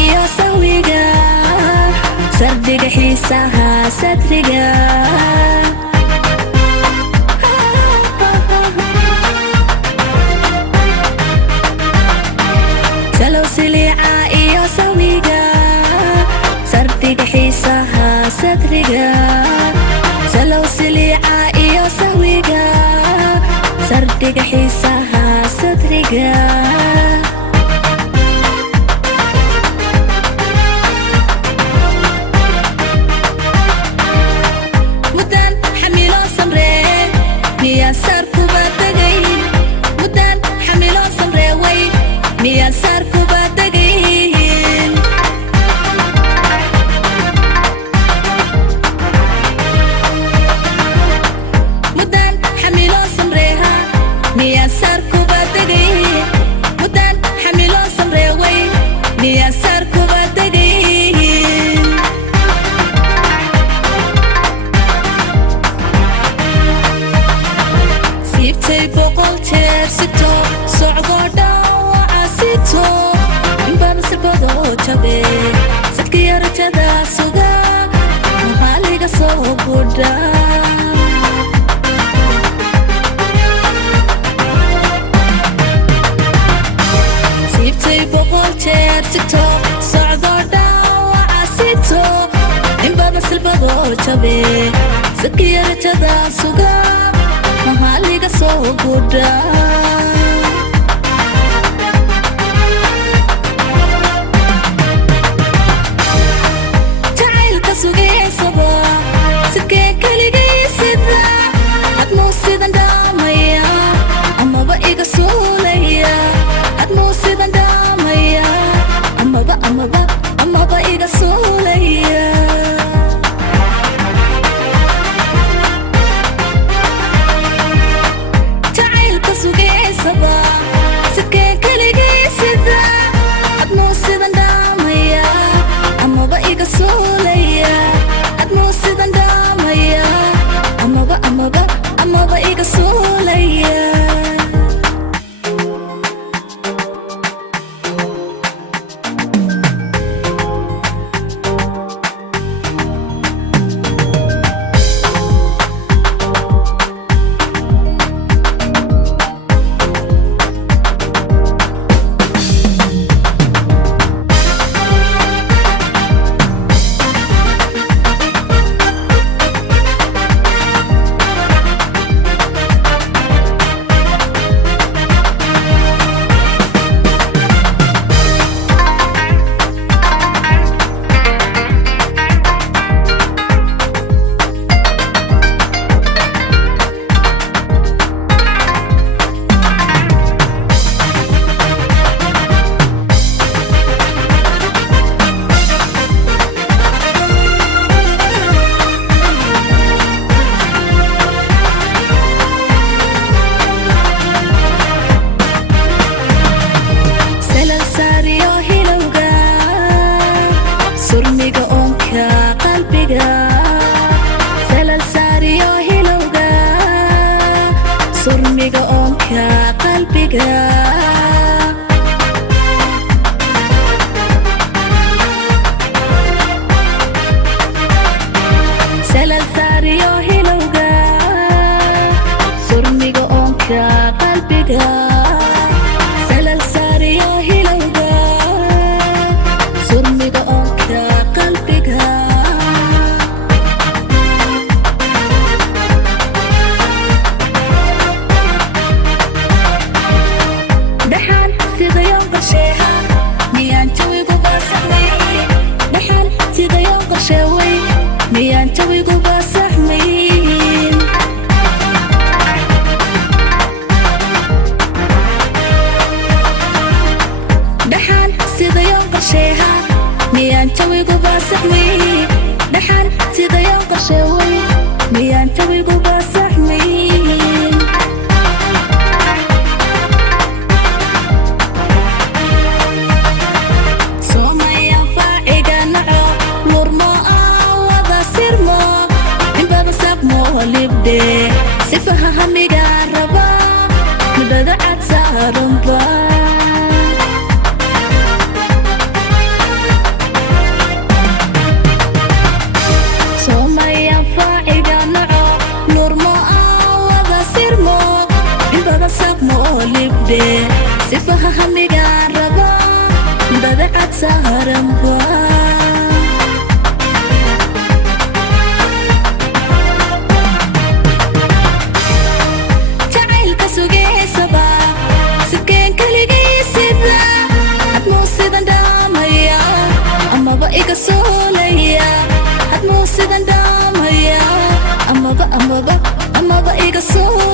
iyo sawiga sardiga xiisaha sadriga salow silica iyo sawiga sardiga xiisaha sadriga salow silica iyo sawiga sardiga xiisaha sadriga مياسر كوباتجي مدان حملو سمروي مياسر كوباتجي مدان حملو سمرها مياسر كوباتجي مدان حملو سمروي مياسر كوباتجي بقول ترسيتو صعقودا وعسيتو إنبان سبادو تبي سكي رجدا سوغا مهاليغا صوبودا سيبتي بقول ترسيتو صعقودا وعسيتو إنبان سبادو تبي سكي رجدا سوغا mahaliga soo guda tacaylka sugeysaba sidkee keligiisida hadmuu sidan dhaamaya amaba iga suulaya hadmuu sidan dhaamaya amaba iga suulaya sidkee keligiisida hadmuu sidan dhaamaya amaba iga suulaya hadmuu sidan dhaamaya amaba iga suulaya surmiga oonka qalbiga salal saariyo hilowga surmiga oonka qalbiga salal saariyo hilowga surmiga oonka qalbiga ميان تويقو باسحمين دحان سيدا يوم قرشيها ميان تويقو باسحمين دحان سيدا يوم قرشيوي ميان تويقو باسحمين سوما ينفع إيقا نعو ورمو libde sifaha hamiga raba mudada cad saarunba sifaha hamigaan raba dabeecad saaranba jacaylka sugeysaba sibkeen kaligiisida hadmuu sidan dhaamaya amaba iga soolaya hadmuu sidan dhaamaya amaba iga soolaya